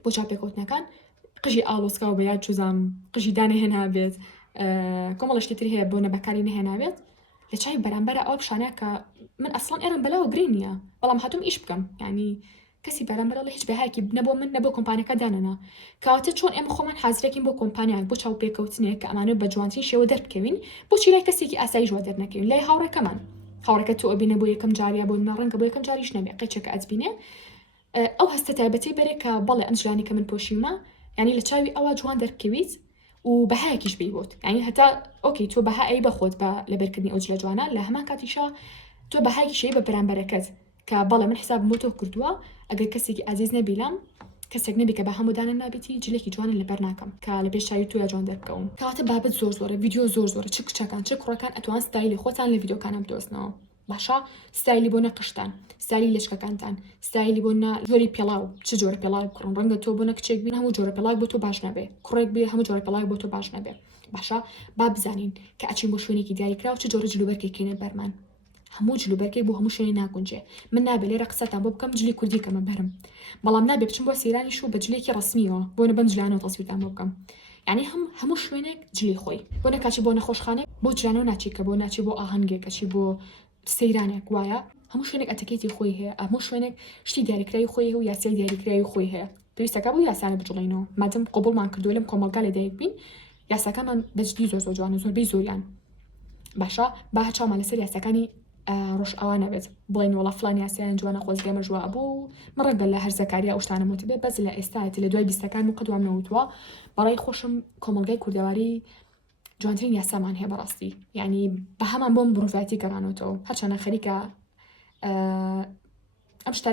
بۆ چاپێکەوتنەکان قژی ئالۆسکا و بەیاد چوزام قژی دانە هێنابێت کۆمەڵشتی تر هەیە بۆ نەبەکاری نەهێناوێت لە چای بەرامبەر ئەو پیشانەیە کە من ئەسڵان ئێرم بەلاوە گرین نییە بەڵام هاتووم ئیش بکەم ینی کەسی بەرامبەر لە هیچ بەهایکی نەبوو من نەبوو کۆمپانیەکە دانەنا کەواتە چۆن ئێمە خۆمان حازرێکین بۆ کۆمپانیان بۆ چاوپێکەوتنێک کە ئەمانە بە جوانترین شێوە دەربکەوین بۆچی لای کەسێکی ئاسایی ژوا دەرنەکەوین لای هاوڕێکەمان هاوڕێکە تۆ ئەبینە بۆ یەکەم جاریە بۆ ڕەنگە بۆ یەکەم جاریش نەبێ قەیچێکە ئەتبینێ ئەو هەستە تایبەتی بەرێ کە بەڵێ ئەم جوانی کە من پۆشیمە ینی لە چاوی ئەوە جوان دەربکەویت و بەهایەکیش بیبوت ینی هەتا ئۆکی تۆ بەها ئەی بەخۆت بە لەبەرکردنی ئەو جلە جوانە لە هەمان کاتیشە تۆ بەهایکی شەی بە بەرامبەرەکەت کە بەڵێ من حساب بۆ تۆ کردووە ئەگەر کەسێکی ئازیز نەبیلام کەسێک نەبی کە بە هەموودانە نابێتی جلێکی جوانی لەبەر ناکەم کە لە پێش چاوی توە جوان دەربکەوم کەواتە بابەت زۆر زۆرە ڤیدیۆ زۆر زۆرە چ کچەکان چ کوڕەکان ئەتوان ستایلی خۆتان لە ڤیدیۆکانە بدۆزنەوە باشە ستایلی بۆ نەقشتان ستایلی لەشکەکانتان ستایلی بۆ زۆری پێڵاو چ جۆرە پێڵاو کوڕم ڕەنگە تۆ بۆ نەکچێک بین هەموو جۆرە پێڵاو بۆ تۆ باش نەبێ کوڕێک بێ هەموو جۆرە پێڵاو بۆ تۆ باش نەبێ باشە با بزانین کە ئەچین بۆ شوێنێکی دیاریکرا و چ جۆرە جلوبەرگێکێنێ بەرمان هەموو جلوبەرگێک بۆ هەموو شوێنی ناگونجێ من نابێ لێرە قسەتان بۆ بکەم جلی کوردی کەمە بەرم بەڵام نابێ بچم بۆ سەیرانیش و بە جلێکی ڕسمیەوە بۆ نەبەم جلانەوە تەسویرتان بۆ بکەم یعنی هەموو شوێنێک جلی خۆی بۆ نەکاچی بۆ نەخۆشخانێک بۆ جلانەوە ناچی کە بۆ ناچی بۆ ئاهەنگێکەچی بۆ سەیرانێک وایە هەموو شوێنێک ئەتەکێتی خۆی هەیە هەموو شوێنێک شتی دیاریکراوی خۆی و یاسای دیاریکراوی خۆی هەیە پێویستەکە بۆ یاسانە بجڵێنەوە مادەم قبوڵمان کردووە لەم کۆمەلگا لەدایک بین یاساکەمان بەجددی زۆر جوانە زۆربەی زۆریان باشە با هەچاومان لەسەر یاساکانی ڕۆژ ئەوانە بێت بڵێن وڵا فلان یاسایان جوانە خۆزگەمە ژوا بوو مەڕەنگە لە هەرزەکاری ئەوشتانە وتبێ بەس لە ئێستاەتی لە دوای بیستەکان و قەدوام نەوتووە بەڕای خۆشم کۆمەلگای کوردەواری جوانترین یاسامان هەیە بەڕاستی یعنی بە هەمان بۆم بڕڤاتی گەڕانەوەتەوە هەرچەنە خەریکە ئەم شتە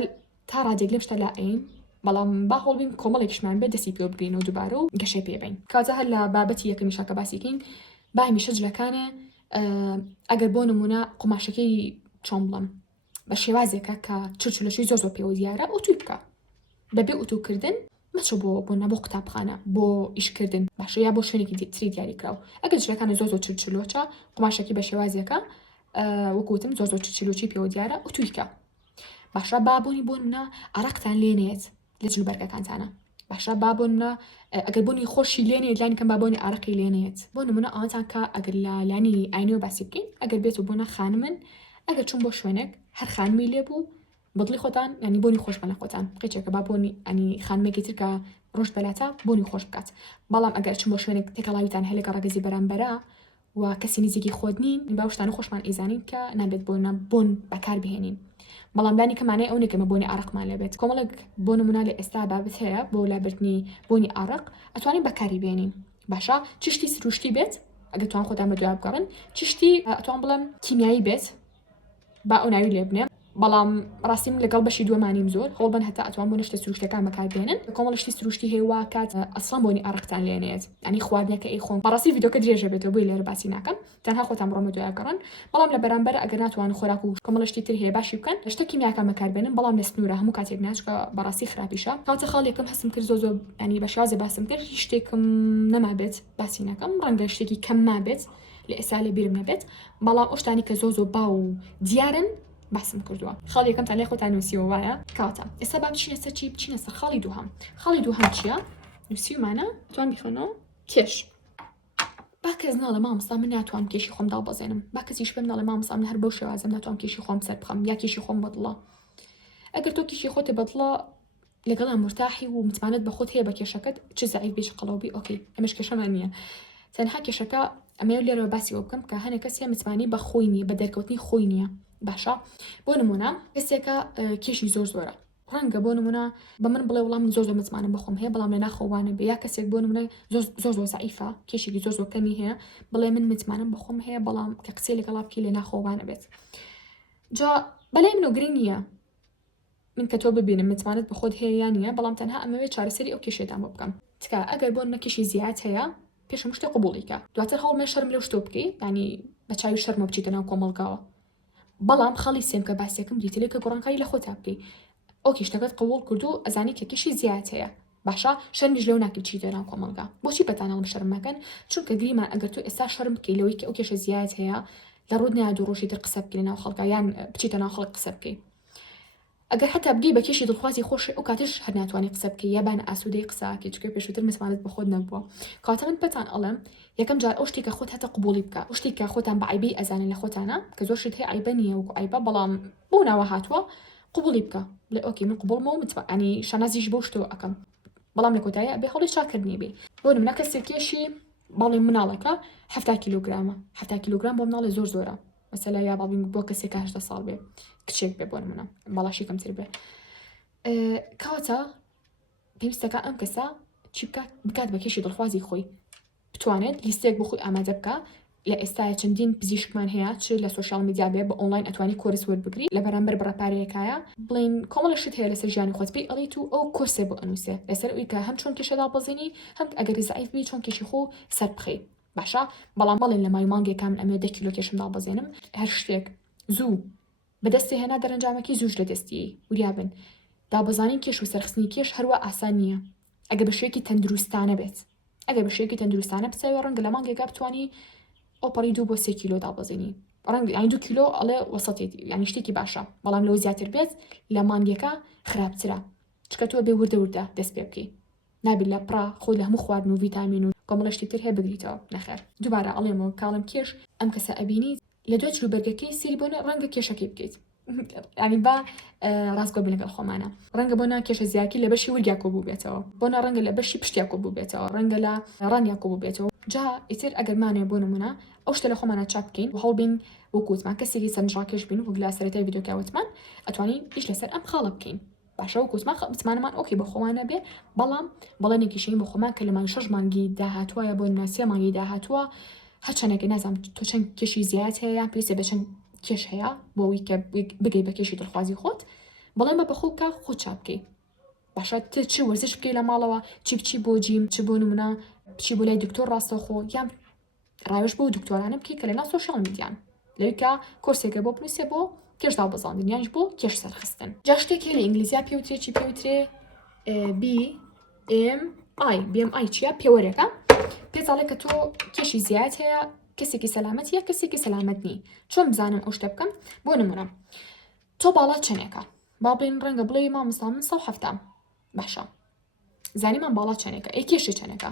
تا ڕادێک لەم شتە لا ئەین بەڵام با هەڵبین کۆمەڵێکیشمان بێ دەستی پێ بگرین و دووبارە و گەشەی پێبین کاتە هەر لە بابەتی یەکەمیشە کە باسیکەین با هەمیشە جلەکانە ئەگەر بۆ نمونە قماشەکەی چۆن بڵم بە شێوازێکە کە چرچلەشی زۆر پێوە دیارە ئۆتوی بکە بەبێ ئۆتوکردن مەچە بۆ نە بۆ قوتابخانە بۆ ئیشکردن باشە یا بۆ شوێنێکی تری دیاریکراوە ئەگەر جلەکانە زۆر چرچلۆچە قماشەکەی بە شێوازێکە وەکوتم زۆر چرچلۆچی پێوە دیارە ئۆتویکە باشە بابوونی بۆ منە ئەرەقتان لێنێت لە جلوبەرگەکانتانە باشە بابوونە ئەگەر بوونی خۆشی لێنێت لانی کەم بابوونی ئارەقی لێنێت بۆ نمونە ئەوەتان کە ئەگەر لە لانی ئاینەوە باسی بکەین ئەگەر بێت و بۆنە خانمن ئەگەر چون بۆ شوێنێک هەر خانمی لێ بوو بەدڵی خۆتان ینی بۆنی خۆش بە لە خۆتان قیچێکە بابوونی ئەنی خانمێکی ترکە ڕۆژ بەلاتە بۆنی خۆش بکات بەڵام ئەگەر چون بۆ شوێنێک تێکەڵاویتان هەلێکە ڕەگەزی بەرامبەرە و کەسی نزیکی خۆت نین باوشتانە خۆشمان ئیزانین کە نابێت بۆن بەکار بهێنین بەڵام لانی کەمانەیە ئەو نێکەمە بۆنی ئارەقمان لەبێت کۆمەڵک بۆ نمونە لە ئێستا بابەت هەیە بۆ لابردنی بۆنی ئارەق ئەتوانین بەکاری بێنین باشە چشتی سروشتی بێت ئەگەر توان خۆتان بە دوای بگەڕن چشتی ئەتوان بڵێم کیمیایی بێت با ئەو ناوی لێ بنێ بەڵام ڕاستیم لەگەڵ بەشی دووەمانیم زۆر هەڵبن هەتا ئەتوان بۆ نشتە سروشتەکان بەکاربێنن کۆمەڵشتی سروشتی هەیە کات ئەسڵان بۆنی ئارەقتان لێنێت ئەنی خواردنەکە ئەی خۆن بەڕاستی ڤیدیۆکە درێژە بێتەوە بۆی لێرە باسی ناکەم تەنها خۆتان بڕۆمە دوای بگەڕن بەڵام لە بەرامبەر ئەگەر ناتوان خۆراک و کۆمەڵشتی تر هەیە باشی بکەن شتە کیمیاکان بەکاربێنن بەڵام لە سنوورە هەموو کاتێک ناچکە بەڕاستی خراپیشە کاتە خاڵێکم هەستم کرد زۆ ینی بە شازە باسم کرد هیچ شتێکم نەمابێت باسی ناکەم ڕەنگە شتێکی کەم مابێت لە ئێستا لە بیرم نەبێت بەڵام ئەو شتانی کە زۆ با و دیارن باسم کردووە خاڵ یەکەم تا لێ خۆتان نووسیوە وایە کاتە ئێستا با بچینە سەر چی بچینە سەر خاڵی دووهەم چییە نووسیومانە توان بیخۆنەوە کێش با کەس ناڵە مامۆستا من ناتوانم کێشی خۆم داڵبەزێنم با کەسیش پێم ناڵێ مامۆستا من هەر بەو شێوازم ناتوانم کێشی خۆم سەر بخەم یا کێشی خۆم بەدڵە ئەگەر تۆ کێشی خۆتە بەدڵە لەگەڵا مرتاحی و متمانەت بە خۆت هەیە بە کێشەکەت چ زەعیف بێژ قەڵەوبی ئۆکەی ئەمەش کێشەمان نییە تەنها کێشەکە ئەمە لێرەوە باسی بۆ بکەم کە هەنێک کەسێ متمانی بە خۆی نییە بە دەرکەوتنی خۆی نییە باشە بۆ نمونە کەسێکە کێشی زۆرە ڕەنگە بۆ نمونە بە من بڵێ وڵام زۆر متمانم بەخۆم هەیە بەڵام لە ناخۆوانە بێ یا کەسێک بۆ نمونە زۆر زەعیفە کێشێکی زۆر کەمی هەیە بڵێ من متمانم بەخۆم هەیە بەڵام کە قسەی لەگەڵا بکەی لە ناخۆوانە بێت جا بەلای منۆ گرنگ نییە من کە تۆ ببینم متمانت بە خۆت هەیە یان نییە، بەڵام تەنها ئەمەوێت چارەسەری ئەو کێشێتان بۆ بکەم. تکا ئەگەر بۆ نەکیشی زیاد هەیە پێشم شتێ قبوڵیکە، دواتر هەڵمێ شەرم لەو شتۆ بکەیت، ینی بە چاوی شەرمە بچیتە ناو کۆمەڵگاوە. بەڵام خەڵی سێم کە باسیەکەم دیتلێ کە گۆڕانکاری لە خۆتا بکەیت. ئۆکی شتەکەت قبول کرد و ئەزانی کە کێشی زیاد هەیە، باشە شەرمیش لەو ناکرد چیتە ناو کۆمەڵگا. بۆچی بەتانەڵم شەرم مەکەن؟ چونکە گریمان ئەگەر تۆ ئێستا شەرم بکەی لەوەی کە ئەو کێشە زیاد هەیە، لە ڕوود نایە دوو ڕۆژی تر قسە بکەی ناو خەڵکا یان بچیتە ناو خەڵک قسە بکەی. ئەگەر حتا بگەی بە کێشی دڵخوازی خۆش ئەو کاتش هەر ناتوانانی قسە بکەی یابان ئاسوودەی قساکەی، چکە پێشووتر متمانت بە خۆت نەبووە. کاتە من پێتان ئەڵێم یەکەم جار ئەو شتێک کە خۆت هەتە قبوڵی بکە، ئەو شتێک کە خۆتان بە عیبەی ئەزانن لە خۆتانە کە زۆر شت هەیە عیبە نییە وەکو عیبە، بەڵام بۆ ناوە هاتووە قبوڵی بکە لە ئۆکی من قبوڵمەوە ینی شانازیش بۆ شتەوە ئەەکەم، بەڵام لە کۆتاییە بێ هەڵی چاکردنی بێ. بۆ نمونە کەسێک کێشی باڵی مناڵەکە 70 کیلوگرامە، 70 کیلوگرام بۆ مناڵی زۆر زۆرە، مەسەلا یا باڵی بۆ کەسێک 80 ساڵ بێ، کچێک بێ بۆ نمونە باڵاشی کەمتر بێ. کاتە پێویستەکە ئەم کەسە چی بکات بە کێشی دڵخوازی خۆی، بتوانێت لیستێک بۆ خۆی ئامادە بکە. لە ئێستاە چەندین پزیشکمان هەیە چ لە سوۆشیال میدیا بێ بە ئۆنلاین ئەتوانی کۆرس وەربگری لە بەرامبەر بڕەپارەیەکایە بڵین کۆمەڵە شت هەیە لەسەر ژیانی خۆت پێی ئەڵێیت و ئەو کۆرسێ بۆ ئەنووسێ لەسەر ئەوی کە هەم چۆن کێشەدا بەزێنی هەم ئەگەری زعیف بی چۆن کێشی خۆ سەر بخەی. باشە بەڵام بەڵێن لە مای مانگێکام ئەمێ 10 کیلۆ کێشمدا بەزێنم، هەر شتێک زوو بەدەستی هێنا دەرەنجامەکی زووش لە دەستی وریابن. دابەزانین کێش و سەرخستنی کێش هەروە ئاسان نییە ئەگە بە شوێکی تەندروستانە بێت. ئەگە بە شوێکی تەندروستانە بچەوە ڕەنگە لە مانگێکا بتوانی ئۆپەری 2 بۆ 3 کیلۆ دابەزێنی، ڕەنگ 2 کیلۆ ئەڵێ وەسەتی ینی شتێکی باشە، بەڵام لەوە زیاتر بێت لە مانگێکە خراپترە، چکە تۆ بێ وردە وردە دەست پێ بکەی، نابێت لە پڕا خۆی لە هەموو خواردن و ڤیتامین و کۆمەڵە شتی تر هەیە بگریتەوە نەخێر. دووبارە ئەڵێمەوە کاڵم کێش ئەم کەسە ئەبینی لە دوای چلوبەرگەکەی سری بۆنە ڕەنگە کێشەکەی بکەیت، ینی با ڕاستگۆ بین لەگەڵ خۆمانە ڕەنگە بۆ کێشە زیاکی لە بەشی ورگیا کۆبوو بێتەوە، بۆ ڕەنگە لە بەشی پشتیا کۆبوو بێتەوە، ڕەنگە لە ڕانیا کۆبوو بێتەوە. جا ئیتر ئەگەرمانێ بۆ نمونە ئەو شتە لە خۆمانە چاپ بکەین و هەڵبین وەکوتمان کەسێکی سەرنجڕاکێش بین و گلا سەرەتای ڤیدیۆکەوتمان ئەتوانین ئیش لەسەر ئەم خاڵە بکەین. باشە وەکوتمان متمانەمان ئۆکی بە خۆمانە بێ، بەڵام بەڵێنێکیشین بە خۆمان کە لە مانگی 6 مانگی داهاتووە بۆ ناسیە مانگی داهاتووە هەچەنێکی نازانم تۆ چەند کێشی زیاد هەیە پێویستە بە چەند کێش هەیە بۆەوەی کە بگەی بە کێشی دڵخوازی خۆت، بەڵێن بە بەخۆکە خۆ چاپ بکەی. باشە چی وەرزش بکەی لە ماڵەوە، چی بۆ جیم، چ بۆ نمونە بچی بۆ لای دکتۆر ڕاستەوخۆ، یان ڕاوێژ بۆ دکتۆرانە بکەی کە لە ناو سۆشیال میدیان لەویکە کۆرسێکە بۆ بنووسێ بۆ کێشدا بەزاندن یانش بۆ کێش سەرخستن. جا شتێکی لە ئینگلیزیا پێوترێ چی پێوترێ BMI چیە پێوەرێکە پێچڵێ کە تۆ کێشی زیاد هەیە کەسێکی سەلامەت یە کەسێکی سەلامەت نی. چۆن بزانم ئەو شتە بکەم؟ بۆ نمونە تۆ باڵا چەنێکە با بڵێن ڕەنگە بڵێ مامۆستا من 170 باشە زانیمان باڵا چەنێکە ئەی کێشی چەنێکە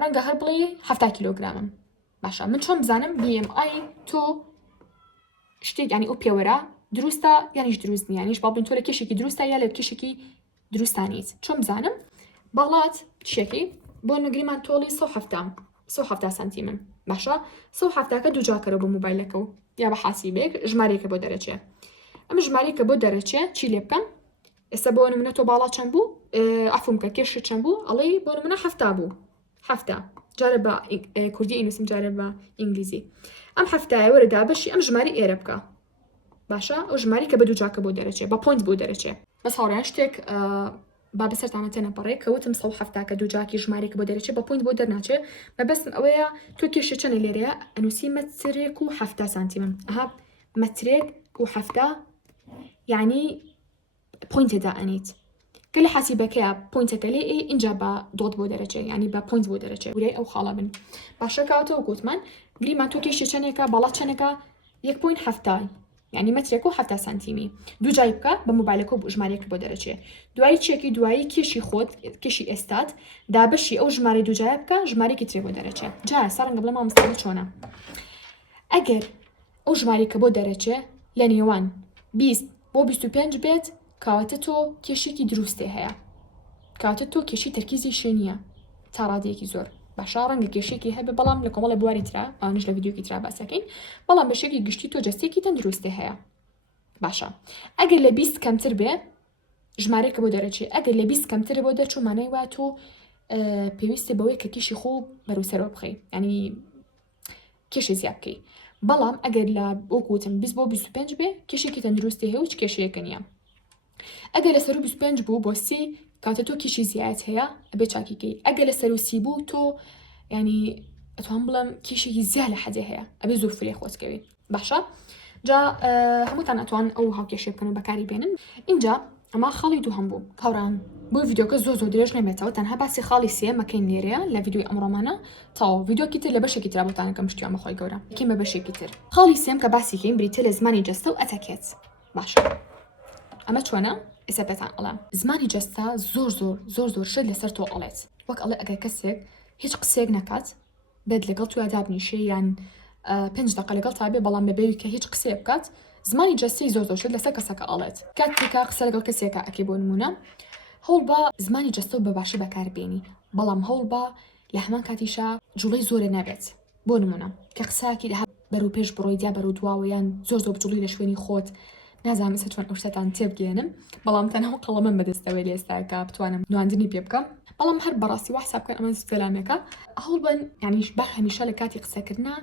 ڕەنگە هەر بڵێ 70 کیلۆگرامم باشە من چۆن بزانم BMI تۆ شتێک ینی ئەو پێوەرە دروستە یانیش دروست نیە، یانیش با بڵێن تۆ لە کێشێکی دروستە یا لە کێشێکی دروستانیت. چۆن بزانم؟ باڵات چیەکەی بۆ نەگریمان تۆڵی 170 سانتیمن باشە 170کە دووجاکەرە بۆ موبایلەکە و یا بە حاسیبێک ژمارێکە بۆ دەرەچێ. ئەم ژمارێکە بۆ دەرەچێ چی لێ بکەم؟ ئێستا بۆ نمونە تۆ باڵا چەند بوو ئەفومکە کێشت چەند بوو ئەڵێ بۆ نمونە 70 بوو 70 جارە بە کوردی ئینووسم جارە بە ئینگلیزی ئەم 70 وەرەدا بەشی ئەم ژماری ئێرە بکە باشە ئەو ژماری کە بە دووجاکە بۆ دەرەچێ بە پۆینت بۆ دەرەچێ. بەس هاوڕێیان شتێک با بەسەرتانە تێنەپەڕێ کەوتم 170کە دووجاکی ژمارێک بۆ دەرەچێ بە پۆینت بۆ دەرناچێ بەبەستم ئەوەیە تۆ کێشە چەنە لێرەیە ئەنووسی مەترێک و 70 سانتیمم ئەها مەترێک و 70 یعنی پۆینتێدا ئەنیت کە لە حاسیبەکەیە پۆینتەکە لێ اینجا بە دۆت بۆ دەرەچێ ینی بە پۆینت بۆ دەرەچێ ورای ئەو خاڵە بن باشە کاتەوە گوتمان گریمان تۆ کێشی چەنێکە باڵا چەنەکە 1.7 یعنی مەترێک و 70 سانتیمی دووجای بکە بە موبایلەکە و ژمارێک بۆ دەرەچێ دوایی چێکی دوایی کێشی خۆت کێشی ئێستات دابەشی ئەو ژمارە دووجایە بکە ژمارێکی ترێ بۆ دەرەچێ. جا سەرنگە بڵێ مامۆستا چۆنە ئەگەر ئەو ژمارێکە بۆ دەرەچێ لە نێوان 20 بۆ 25 بێت کاواتە تۆ کێشێکی دروستێ هەیە کاتە تۆ کێشی تەرکیزی شوێنیە تا ڕادەیەکی زۆر باشە ڕەنگە کێشێکی هەبێ بەڵام لە کۆمەڵە بواری ترا ئەوانش لە ڤیدیۆکی ترا باسەکەین بەڵام بەشێکی گشتی تۆ جەستێکی تەندروستێ هەیە باشە. ئەگەر لە 20 کەمتر بێ ژمارێکە بۆ دەرەچێ ئەگەر لە 20 کەمتر بۆ دەرچوو مانای وایە تۆ پێویستە بەوەی کە کێشی خۆ بەروسەرەوە بخەی ینی کێشی زیاد بکەی بەڵام ئەگەر لە بۆکوتم 20 بۆ 25 بێ کێشێکی تەندروستی هەیە و هیچ کێشەیەکە نییە. ئەگەر لە سەر 25 بوو بۆ 30 کاتە تۆ کیشی زیات هەیە ئەبێ چاکیکەی. ئەگەر لە سەر 30 بوو تۆ ینی ئەتوان بڵم کیشێکی زیاد لە حەدێ هەیە ئەبێ زۆر فرێ خۆتکەوێت. باشە جا هەمووتان ئەتوان ئەو هاوکێشێ بکەن و بەکاری بێنن. اینجا ئەمە خاڵی دوو هەم بوو کاوران بۆ ڤیددیۆکە زۆر درێژ نەبێتەوە تەنها باسی خاڵی سێمەکەین لێرەیە لە ڤیددیۆی ئەمڕۆمانە تاوە ڤیددیۆکی تر لە بەشێکی ترا بۆتانەکەم شتیوان بەخۆی گەورە کیم بە بەشێکی تر. خاڵی سێم کە باسیکەین بریتە لە زمانی جەستە و ئەتەکێت. باشە ئەمە چۆنە؟ ئێستا پێتان ئەڵێم زمانی جەستا زۆر شت لەسەر تۆ ئەڵێت وەک ئەڵێ ئەگەر کەسێک هیچ قسێک نەکات بێت لەگەڵ تویا دابنیشێ یان 5 دقە لەگەڵ تابێ بەڵام بەبێوی کە هیچ قسێ بکات زمانی جەستی زۆر شت لەسەر کەسەکە ئەڵێت. کاتێکا قسە لەگەڵ کەسێکە ئەکەی بۆ نمونە هەوڵ بە زمانی جەستە و بەباشی بەکاربێنی بەڵام هەوڵ بە لە هەمان کاتیشا جوڵەی زۆرە نەبێت. بۆ نمونە کە قساکی لە بەرەو پێش بڕۆی دیا بەرەو دواوە یان زۆر بجوڵی لە شوێنی خۆت نازانم چۆن ئەو شتتان تێبگێنم بەڵام تەنها قەڵەمە بەدەستەوەی لە ئێستاکە بتوانم نواندنی پێ بکەم بەڵام هەر بەڕاستی وا حساب بکەن ئەمە سەلامێکە هەوڵ بن ینی با هەمیشە لە کاتی قسەکردنا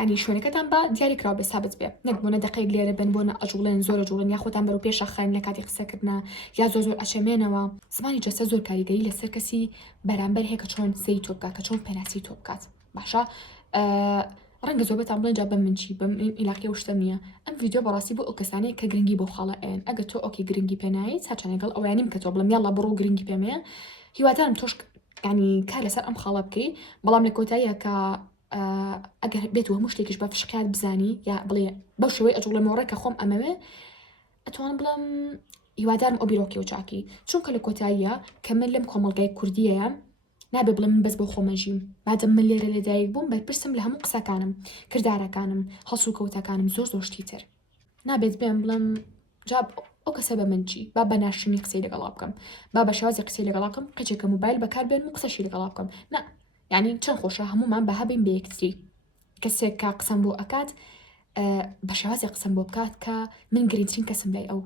ینی شوێنەکەتان بە دیاری کراوە بێ سابت بێ نەک بۆنە دقەیەک لێرە بن بۆنە ئەجوڵێن زۆر جوڵن یا خۆتان بەرەو پێشە خاین لە کاتی قسەکردنا یا زۆر ئەچەمێنەوە. زمانی جەستە زۆر کاریگەری لەسەر کەسی بەرامبەر هەیە کە چۆن سەی تۆ بکات کە چۆن پێناسی تۆ بکات. باشە ڕەنگە زۆربەتان بڵێن جا بە من چی بەم ئیلاقی و شتە نییە. ئەم ڤیددیۆ بەڕاستی بۆ ئەو کەسانەیە کە گرنگی بۆ خاڵە ئەن ئەگە تۆ ئۆکی گرنگی پێنایت هاچەنەگەڵ ئەویانیم کە تۆ بڵم یاڵا بڕۆ گرنگی پێمەیە هیوادارم تۆش ینی کار لەسەر ئەم خاڵە بکەی بەڵام لە کۆتاییە کە ئەگەر بێت و هەموو شتێکیش بە فشکات بزانی یا بڵێ بەو شێوەی ئەجوڵێمەوەڕێ کە خۆم ئەمەوێ ئەتوان بڵم هیوادارم ئەو بیرۆکی و چاکی چونکە لە کۆتاییە کە من لەم کۆمەڵگای کوردیەیە نابێ بڵم من بەس بۆ خۆمەژیم بادەم من لێرە لەدایک بووم بەرپرسم لە هەموو قسەکانم کردارەکانم هەڵسو کەوتەکانم زۆر شتی تر نابێت بێم بڵم جا ئەو کەسە بە من چی با بە ناشرینی قسەی لەگەڵا بکەم با بە شێوازی قسەی لەگەڵا بکەم قەچێکە موبایل بەکار بێن و قسەشی لەگەڵا بکەم نا یعنی چەند خۆشە هەمومان بەها بین بە یەکتری کەسێک کا قسەم بۆ ئەکات بە شێوازی قسەم بۆ بکات کە من گرنگترین کەسم لای ئەو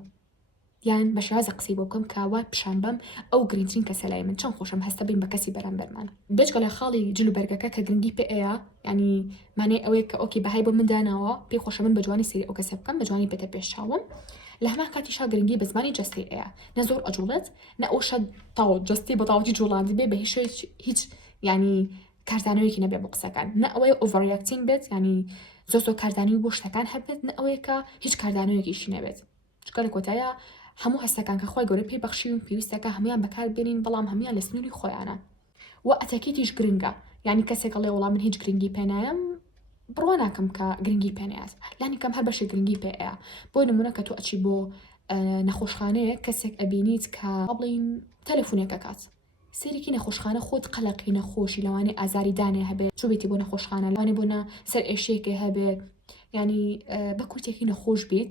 یان بە شێوازی قسەی بۆ بکەم کە وا پیشان بەم ئەو گرنگترین کەسە لای من چەند خۆشم هەستە بین بە کەسی بەرامبەرمان بێچکە لە خاڵی جلوبەرگەکە کە گرنگی پێ ئەیە ینی مانەی ئەوەیە کە ئۆکی بەهای بۆ من داناوە پێی خۆشە من بە جوانی سری ئەو کەسە بکەم بە جوانی بێتە پێشچاوم لە هەمان کاتیشا گرنگی بە زمانی جەستی ئەیە نە زۆر ئەجوڵێت نە ئەو شەد تاو جەستی بە تاوەتی جوڵاندی بێ بە هیچ ینی کارزانەوەیەکی نەبێ بۆ قسەکان نە ئەوەیە ئۆڤەڕیاکتین بێت ینی زۆر کارزانەوەی بۆ شتەکان هەبێت نە ئەوەیە کە هیچ کارزانەوەیەکیشی نەبێت چکە لە کۆتایە هەموو هەستەکان کە خۆی گەورە پێی بەخشیون پێویستەکە هەمویان بەکار بێنین بەڵام هەمویان لە سنووری خۆیانە و ئەتەکیتیش گرنگە یعنی کەسێک لێ وەڵام من هیچ گرنگی پێنایم بڕوا ناکەم کە گرنگی پێنایات لانی کەم هەر بەشی گرنگی پێەیە بۆ نمونە کە تۆ ئەچی بۆ نەخۆشخانەیە کەسێک ئەبینیت کە بڵین تەلەفۆنێکە کات سێرێکی نەخۆشخانە خۆت قەلەقی نەخۆشی لەوانێ ئازاری دانێ هەبێت چۆ بێتی بۆ نەخۆشخانە لەوانێ بۆنە سەر ئێشێکێ هەبێت ینی بە کورتێکی نەخۆش بیت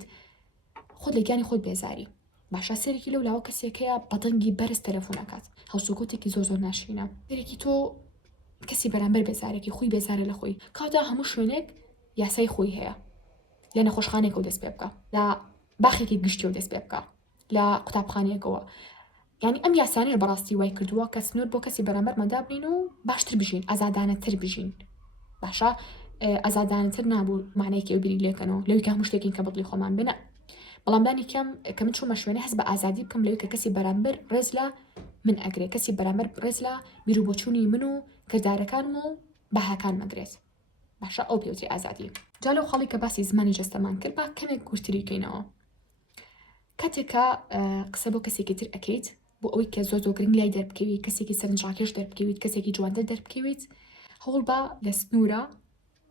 خۆت لە گیانی خۆت بێزاری باشە سێرێکی لەو لاوە کەسێکەیە بەدەنگی بەرز تەلەفۆنەکات هەڵسوکۆتێکی زۆر ناشینە سێرێکی تۆ کەسی بەرامبەر بێزارێکی خۆی بێزارە لە خۆی کاوتا هەموو شوێنێک یاسای خۆی هەیە لە نەخۆشخانێک و دەست پێ بکە لە باخێکی گشتی و دەست پێ بکە لە قوتابخانەیەکەوە یعنی ئەم یاسانەیە بەڕاستی وای کردووە کە سنوور بۆ کەسی بەرامبەر مەدابنین و باشتر بژین ئازادانەتر بژین باشە ئازادانەتر نابوو معنەیەکی ئەو بیری لێکەنەوە لەوی کە هەموو شتێکین کە بڵی خۆمان بێنە بەڵام دانی کەم کە من چوومە شوێنە هەست بە ئازادی بکەم لەوی کە کەسی بەرامبەر ڕێز لە من ئەگرێ کەسی بەرامبەر ڕێز لە بیرروبۆچوونی من و کردارەکانم و بەهاکان مەگرێت باشە ئەو پێوتری ئازادی جا لەو خاڵی کە باسی زمانی جەستەمان کرد با کەمێک گورتری بکەینەوە کاتێکە قسە بۆ کەسێکی تر ئەکەیت بۆ ئەوەی کە زۆر گرنگ لای دەربکەویت کەسێکی سەرنجڕاکێش دەربکەویت کەسێکی جوانتر دەربکەویت هەوڵ بە لە سنوورە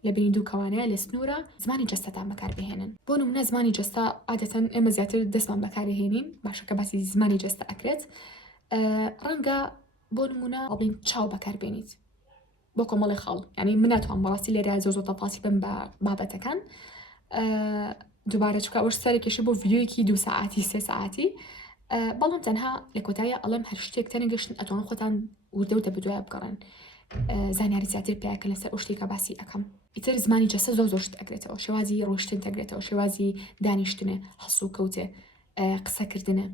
لە بینی دوو کەوانەیە لە سنوورە زمانی جەستەتان بەکاربهێنن بۆ نمونە زمانی جەستە عادەتەن ئێمە زیاتر دەستمان بەکارهێنین باشە کە باسی زمانی جەستە ئەکرێت ڕەنگە بۆ نمونە ئەڵین چاو بەکاربێنیت بۆ کۆمەڵی خاڵ ینی من ناتوان بەڕاستی لێرە زۆر تەفاسی بم بە بابەتەکان دووبارە چکە ئەوش سەرێکیشە بۆ ڤیدیۆیەکی 2 ساعتی 3 ساعتی بەڵام تەنها لە کۆتاییە ئەڵێم هەر شتێک تەنەگەشتن ئەتوان خۆتان وردە و دەبدوایە بگەڕن زانیاری زیاتر پێیاکە لەسەر ئەو شتێکە باسی ئەەکەم ئیتر زمانی جەستە زۆر شت ئەگرێتەوە شێوازی ڕۆشتن دەگرێتەوە شێوازی دانیشتنێ هەڵسو و کەوتێ قسەکردنە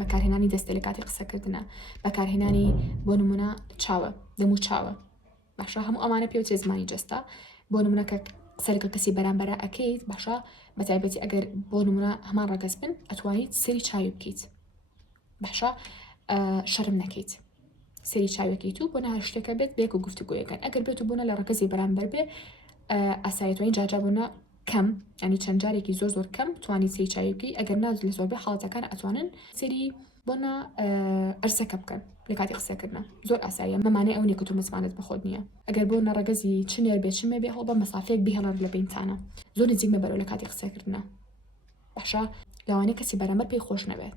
بەکارهێنانی دەستە لە کاتی قسەکردنە بەکارهێنانی بۆ نمونە چاوە دەمو چاوە باشە هەموو ئەمانە پێوتێ زمانی جەستە بۆ نمونەکە قسە لەگەڵ کەسی بەرامبەرە ئەەکەیت باشە بە تایبەتی ئەگەر بۆ نمونە هەمان ڕەگەز بن ئەتوانیت سەری چاوی بکەیت باشە شەرم نەکەیت سەری چاوەکەیت و بۆ هەر شتێکە بێت بێک و گفتوگویەکەن ئەگەر بێت و بوونە لە ڕەگەزی بەرامبەر بێ ئاسایەتوانی جاجابوونە کەم ینی چەند جارێکی زۆر کەم توانی سەری چاوی بکەی ئەگەر ناز لە زۆربەی حاڵەتەکان ئەتوانن سەری بۆنە ئەرسەکە بکەن لە کاتی قسەکردن زۆر ئاساییە مەمانەی ئەو نیە کە تو مزمانت بەخۆت نییە ئەگەر بۆ نەڕەگەزی چنێر بێت چمێ بێ هەڵ بە مەسافەیەک بهێڵەر لە بینتانە زۆر نزیک مەبەرەوە لە کاتی قسەکردنە باشە لەوانەیە کەسی بەرامبەر پێی خۆش نەبێت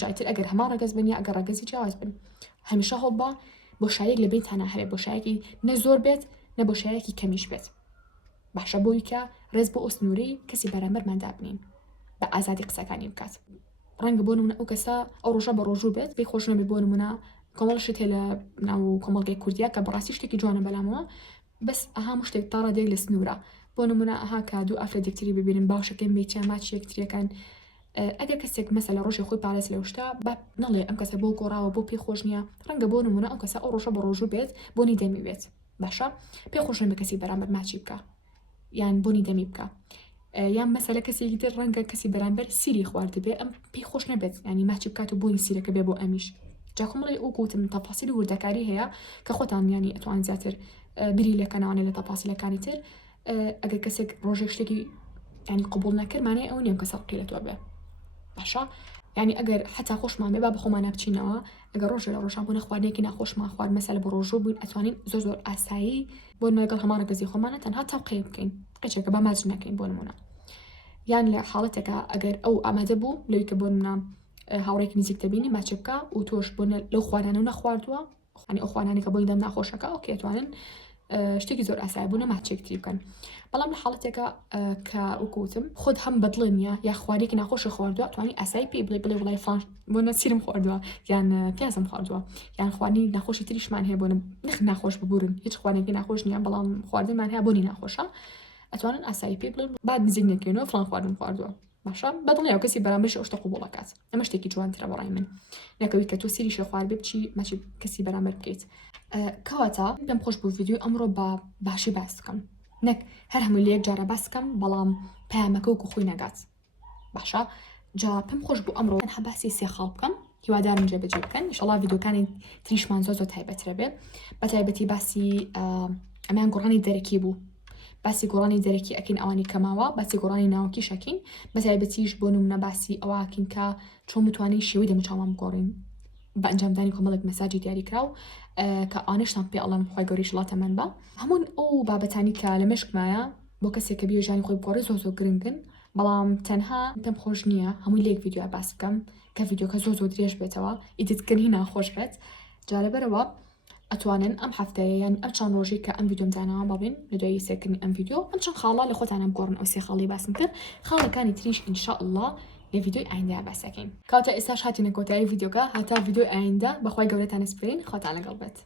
جایتر ئەگەر هەمان ڕەگەز بن یا ئەگەر ڕەگەزی جیاواز بن هەمیشە هەڵ بە بۆشایەک لە بینتانە هەبێ بۆشایەکی نە زۆر بێت نە بۆشایەکی کەمیش بێت باشە بۆی کە ڕێز بۆ ئۆسنوورەی کەسی بەرامبەرماندا بنین بە ئازادی قسەکانی بکات ڕەنگە بۆ نمونە ئەو کەسە ئەو ڕۆژە بە ڕۆژوو بێت پێی خۆش نەبێت بۆ نمونە کۆمەڵ شت هەیە لە ناو کۆمەڵگەی کوردیا کە بەڕاستی شتێکی جوانە بەلامەوە بەس ئەها شتێک تا ڕادێک لە سنوورە بۆ نمونە ئەها کە دوو ئافرەتێکتری ببینن باوشەکەن بێتیان ماچی یەکتریەکان ئەگەر کەسێک مەسە لە ڕۆژی خۆی پارێز لە شتا بە نەڵێ ئەم کەسە بۆ گۆڕاوە بۆ پێی خۆش نییە ڕەنگە بۆ نمونە ئەو کەسە ئەو ڕۆژە بە ڕۆژوو بێت بۆنی دەمی بێت باشە پێی خۆش نەبێت کەسی بەرامبەر ماچی بکە یان بۆنی دەمی بکە یان مەسەلە کەسێکی تر ڕەنگە کەسی بەرامبەر سیری خواردبێ ئەم پێی خۆش نەبێت ینی ماچی بکات و بۆنی سیرەکە بێ بۆ ئەمیش جاکۆمڵی ئەو گوتم تەفاسیلی وردەکاری هەیە کە خۆتان ینی ئەتوان زیاتر بری لەکەناوانێ لە تەفاسیلەکانی تر ئەگەر کەسێک ڕۆژێک شتێکی ینی قبول نەکردمانەیە ئەو نیەم کە سەڵقی لە تۆ بێ باشە ینی ئەگەر حتا خۆشمان بێ با بەخۆمان نابچینەوە ئەگەر ڕۆژێ لە ڕۆژان بوونە خواردنێکی ناخۆشمان خوارد مەسەلە بە ڕۆژوو بووین ئەتوانین زۆر ئاسایی بۆ لەگەڵ هەمان ڕەگەزی خۆمانە تەنها تەوقێ بکەین قەچێکە بە ماچ نەکەین بۆ نمونە یان لە حاڵەتێکە ئەگەر ئەو ئامادە بوو لەوی کە بۆ نمونە هاوڕێکی نزیک دەبینی ماچ بکە و تۆش بۆ لەو خواردانە و نەخواردووە ینی ئەو خواردانێک کە بۆی دەم ناخۆشەکە ئەوکێ ئەتوانن شتێکی زۆر ئاسایی بوونە ماچێکتری بکەن بەڵام لە حاڵەتێکە کە وەکوتم خۆت هەم بەدڵێ نیە یا خواردێکی ناخۆشی خواردووە توانی ئاسایی پێی بڵێ وڵای فلان بۆ نەسیرم خواردووە یان پیازم خواردووە یان خواردنی ناخۆشی تریشمان هەیە بۆ نرخ ناخۆش ببورن هیچ خواردێکی ناخۆش نییە بەڵام خواردنمان هەیە بۆنی ناخۆشە ئەتوانن ئاسایی پێی بڵێن بعد نزیک نەکەینەوە فلان خواردن خواردووە باشە بەدڵێ ئەو کەسی بەرامبەر ئەو شتە قبوڵەکات ئەمە شتێکی جوانترە بەڕای من نەکەوی کە تۆ سیریشە خوارد بێ بچی ماچی کەسی بەرامبەر بکەیت کەواتە پێم خۆش بوو ڤیدیۆ ئەمڕۆ بە باشی باس بکەم نەک هەر هەموو لە یەک جارە باس بکەم بەڵام پەیامەکە وەکو خۆی نەگات باشە جا پێم خۆش بوو ئەمڕۆ تەنها باسی سێ خاڵ بکەم هیوادارم جێبەجێ بکەن ئینشەڵا ڤیدیۆکانی تریشمان زۆر تایبەترە بێ بە تایبەتی باسی ئەمیان گۆڕانی دەرەکی بوو باسی گۆڕانی دەرەکی ئەکەین ئەوانی کەماوە باسی گۆڕانی ناوەکی شەکەین بە تایبەتیش بۆ نمونە باسی ئەوواکەین کە چۆن بتوانین شێوەی دەموچاوان بگۆڕین بە ئەنجامدانی کۆمەڵێک مەساجی دیاریکراو کە ئانشتان پێ ئەڵەم خۆی گەوری شڵاتە من بە هەموون ئەو بابەتانی کە لە مشکمایە بۆ کەسێک کە بیێژانی خۆی بگۆڕی زۆر گرنگن بەڵام تەنها پێم خۆش نییە هەمووی لێک ڤیدیۆ باس بکەم کە ڤیدیۆکە زۆر درێژ بێتەوە ئیدیتکردنی ناخۆش بێت جارەبەرەوە ئەتوانن ئەم هەفتەیە یان ئەم چەند ڕۆژی کە ئەم ڤیدیۆم داناوە بڵێن لە دوای سێکردنی ئەم ڤیدیۆ ئەم چەند خاڵە لە خۆتانە بگۆڕن ئەو سێ خاڵی باسم کرد خاڵەکانی تریش ئینشاءالله لە ڤیدیۆی ئایندا باسەکەین کاتە ئێستاش هاتینە کۆتایی ڤیدیۆکە هاتا ڤیدیۆی ئایندا بەخوای گەورەتان سپێرین خۆتان لەگەڵ بێت